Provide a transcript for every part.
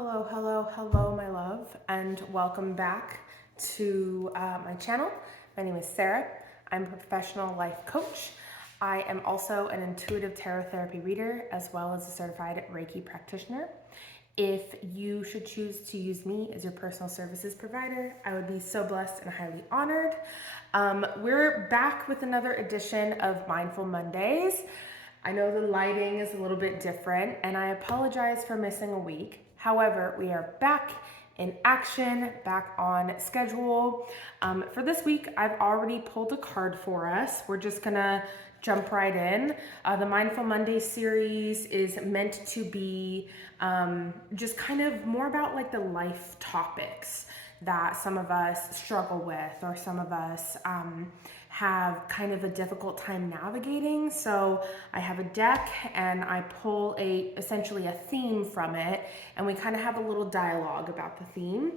Hello, hello, hello, my love, and welcome back to my channel. My name is Sarah. I'm a professional life coach. I am also an intuitive tarot therapy reader as well as a certified Reiki practitioner. If you should choose to use me as your personal services provider, I would be so blessed and highly honored. We're back with another edition of Mindful Mondays. I know the lighting is a little bit different and I apologize for missing a week. However, we are back in action, back on schedule. For this week, I've already pulled a card for us. We're just gonna jump right in. The Mindful Monday series is meant to be just kind of more about like the life topics that some of us struggle with, or some of us have kind of a difficult time navigating. So I have a deck and I pull essentially a theme from it, and we kind of have a little dialogue about the theme.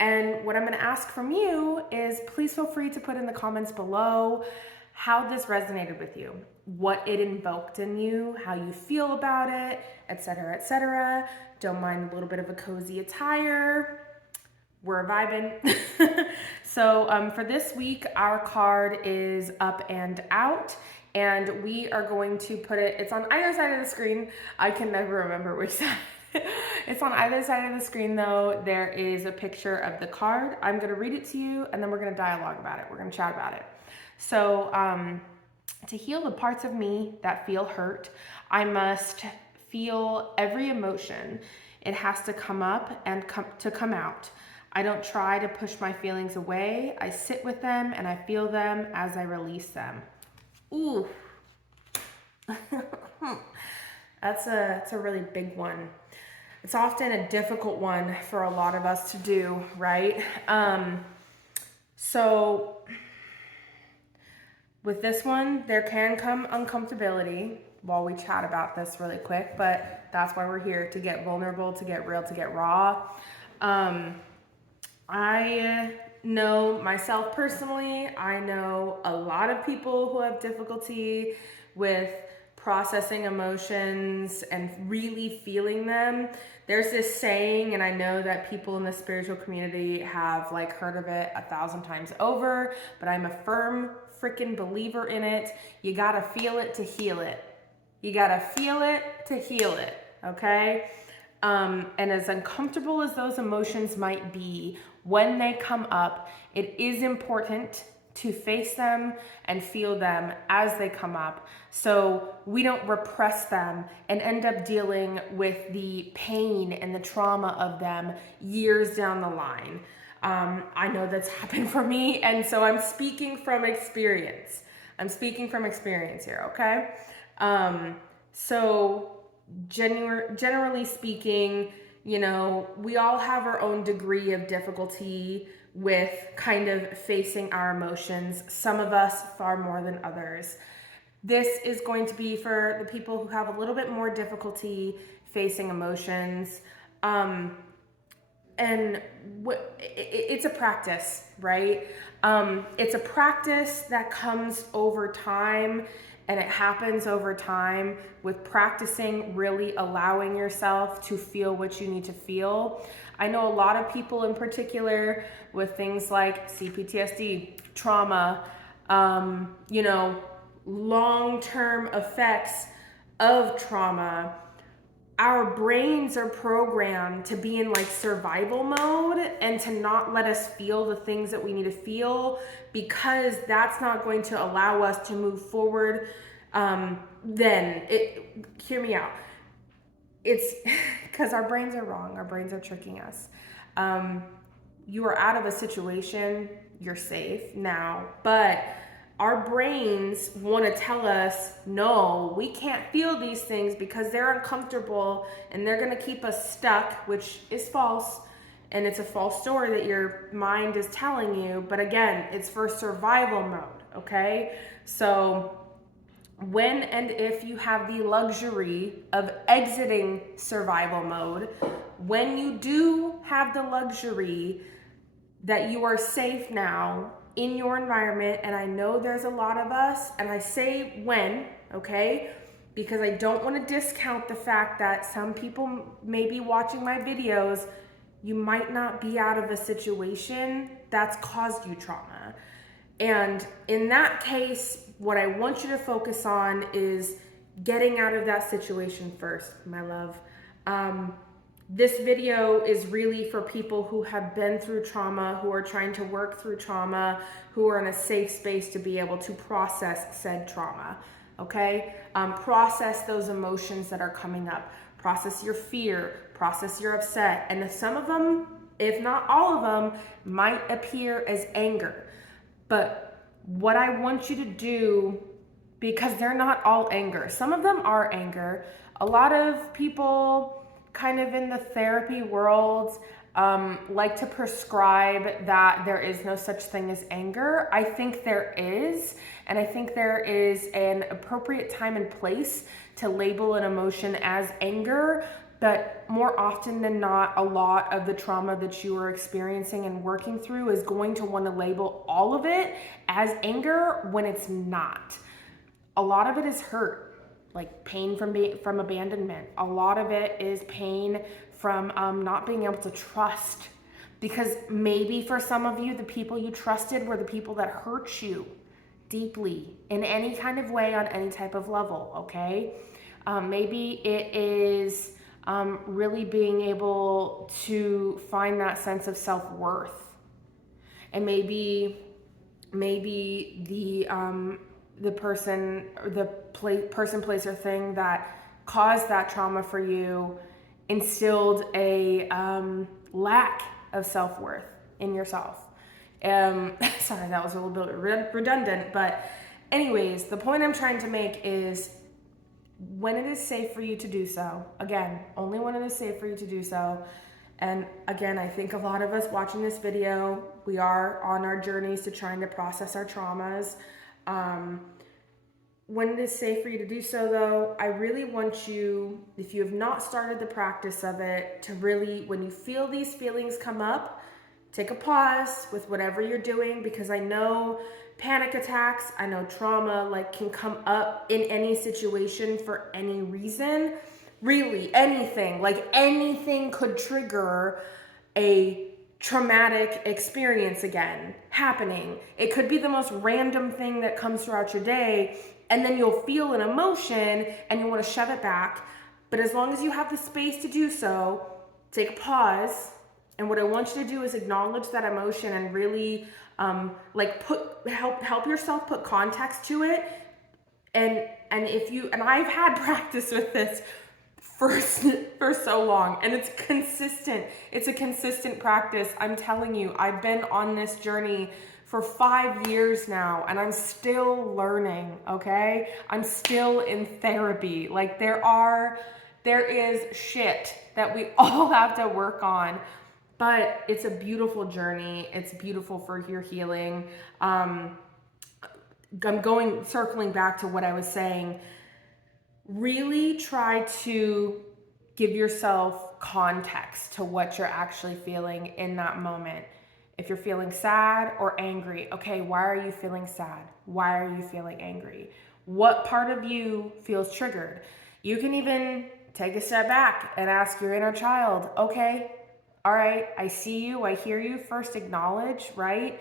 And what I'm going to ask from you is please feel free to put in the comments below how this resonated with you, what it invoked in you, how you feel about it, etc., etc. Don't mind a little bit of a cozy attire. We're vibing. So for this week, our card is Up and Out, and we are going to put it's on either side of the screen. I can never remember which side. It's on either side of the screen though. There is a picture of the card. I'm gonna read it to you and then we're gonna dialogue about it. We're gonna chat about it. So to heal the parts of me that feel hurt, I must feel every emotion. It has to come up and come out. I don't try to push my feelings away. I sit with them and I feel them as I release them. Ooh. That's a really big one. It's often a difficult one for a lot of us to do, right? So with this one, there can come uncomfortability while we chat about this really quick, but that's why we're here, to get vulnerable, to get real, to get raw. I know myself personally, I know a lot of people who have difficulty with processing emotions and really feeling them. There's this saying, and I know that people in the spiritual community have like heard of it 1,000 times over, but I'm a firm freaking believer in it. You gotta feel it to heal it. You gotta feel it to heal it, okay? And as uncomfortable as those emotions might be, when they come up, it is important to face them and feel them as they come up, so we don't repress them and end up dealing with the pain and the trauma of them years down the line. I know that's happened for me, and so I'm speaking from experience. I'm speaking from experience here, okay? So generally speaking, you know, we all have our own degree of difficulty with kind of facing our emotions, some of us far more than others. This is going to be for the people who have a little bit more difficulty facing emotions. And it's a practice, right? It's a practice that comes over time, and it happens over time with practicing really allowing yourself to feel what you need to feel. I know a lot of people in particular with things like CPTSD, trauma, you know, long-term effects of trauma. Our brains are programmed to be in like survival mode and to not let us feel the things that we need to feel, because that's not going to allow us to move forward. Hear me out. It's because our brains are wrong. Our brains are tricking us. You are out of a situation, you're safe now, but our brains want to tell us, no, we can't feel these things because they're uncomfortable and they're going to keep us stuck, which is false. And it's a false story that your mind is telling you. But again, it's for survival mode, okay? So when and if you have the luxury of exiting survival mode, when you do have the luxury that you are safe now in your environment, and I know there's a lot of us, and I say when, okay? because I don't want to discount the fact that some people may be watching my videos. You might not be out of a situation that's caused you trauma. And in that case, what I want you to focus on is getting out of that situation first, my love. This video is really for people who have been through trauma, who are trying to work through trauma, who are in a safe space to be able to process said trauma, okay? Process those emotions that are coming up. Process your fear, process your upset. And some of them, if not all of them, might appear as anger. But what I want you to do, because they're not all anger, some of them are anger. A lot of people kind of in the therapy world like to prescribe that there is no such thing as anger. I think there is, and I think there is an appropriate time and place to label an emotion as anger. But more often than not, a lot of the trauma that you are experiencing and working through is going to want to label all of it as anger when it's not. A lot of it is hurt, like pain from abandonment. A lot of it is pain from not being able to trust. Because maybe for some of you, the people you trusted were the people that hurt you deeply in any kind of way on any type of level, okay? Maybe it is really being able to find that sense of self-worth. And maybe the person, or the person, place, or thing that caused that trauma for you instilled a lack of self-worth in yourself. Sorry, that was a little bit redundant, but anyways, the point I'm trying to make is when it is safe for you to do so, again, only when it is safe for you to do so. And again, I think a lot of us watching this video, we are on our journeys to trying to process our traumas. When it is safe for you to do so, though, I really want you, if you have not started the practice of it, to really, when you feel these feelings come up, take a pause with whatever you're doing, because I know panic attacks, I know trauma can come up in any situation for any reason. Really, anything, anything could trigger a traumatic experience again happening. It could be the most random thing that comes throughout your day, and then you'll feel an emotion and you want to shove it back. But as long as you have the space to do so, take a pause. And what I want you to do is acknowledge that emotion and really help yourself put context to it. And I've had practice with this for so long, and it's consistent. It's a consistent practice. I'm telling you, I've been on this journey for 5 years now, and I'm still learning, okay? I'm still in therapy. There is shit that we all have to work on, but it's a beautiful journey. It's beautiful for your healing. Circling back to what I was saying, really try to give yourself context to what you're actually feeling in that moment. If you're feeling sad or angry, okay, why are you feeling sad? Why are you feeling angry? What part of you feels triggered? You can even take a step back and ask your inner child, okay, all right, I see you, I hear you. First acknowledge, right?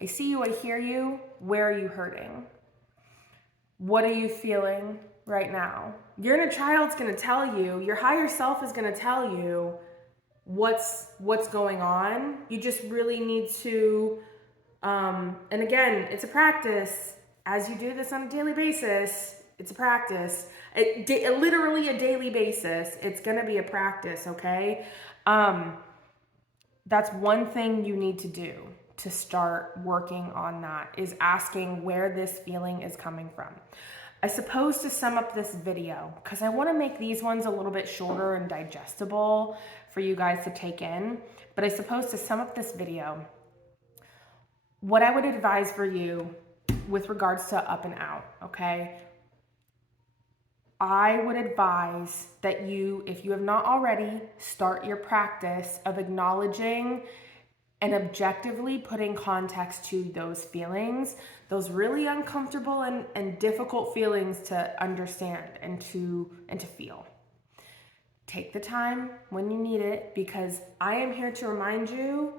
I see you, I hear you. Where are you hurting? What are you feeling right now? Your inner child's gonna tell you, your higher self is gonna tell you what's going on. You just really need to, and again, it's a practice. As you do this on a daily basis, it's a practice. Literally a daily basis, it's gonna be a practice, okay? That's one thing you need to do to start working on that, is asking where this feeling is coming from. I suppose to sum up this video, because I want to make these ones a little bit shorter and digestible for you guys to take in, but I suppose to sum up this video, what I would advise for you with regards to up and out, okay? I would advise that you, if you have not already, start your practice of acknowledging and objectively putting context to those feelings, those really uncomfortable and difficult feelings to understand and to feel. Take the time when you need it, because I am here to remind you,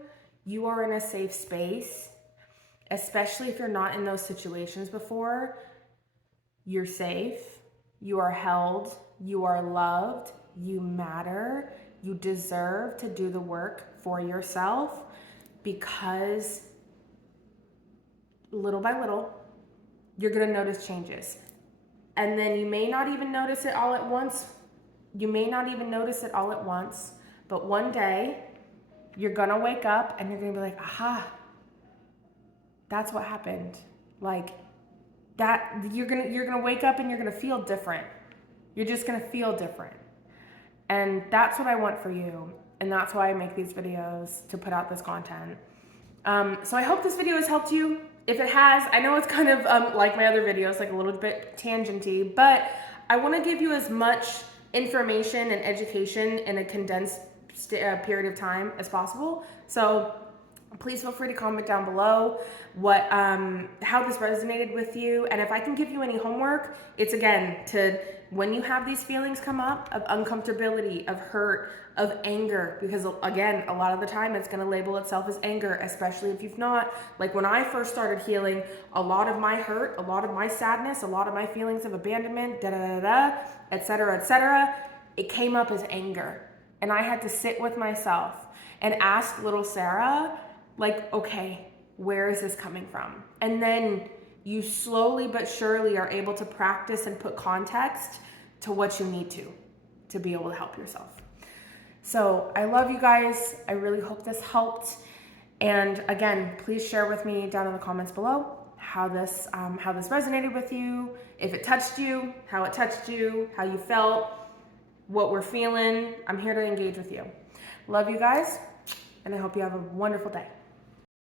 you are in a safe space, especially if you're not in those situations before. You're safe, you are held, you are loved, you matter, you deserve to do the work for yourself, because little by little, you're gonna notice changes. And then you may not even notice it all at once. But one day you're gonna wake up and you're gonna be like, aha, that's what happened. Like that, you're gonna wake up and you're gonna feel different. You're just gonna feel different. And that's what I want for you. And that's why I make these videos, to put out this content. So I hope this video has helped you. If it has, I know it's kind of like my other videos, like a little bit tangenty, but I want to give you as much information and education in a condensed period of time as possible. So please feel free to comment down below what how this resonated with you, and if I can give you any homework, it's again to, when you have these feelings come up of uncomfortability, of hurt, of anger, because again, a lot of the time it's going to label itself as anger, especially if you've not, like when I first started healing, a lot of my hurt, a lot of my sadness, a lot of my feelings of abandonment, etc., it came up as anger, and I had to sit with myself and ask little Sarah, like, okay, where is this coming from? And then you slowly but surely are able to practice and put context to what you need to be able to help yourself. So I love you guys. I really hope this helped. And again, please share with me down in the comments below how this resonated with you, if it touched you, how it touched you, how you felt, what we're feeling. I'm here to engage with you. Love you guys, and I hope you have a wonderful day.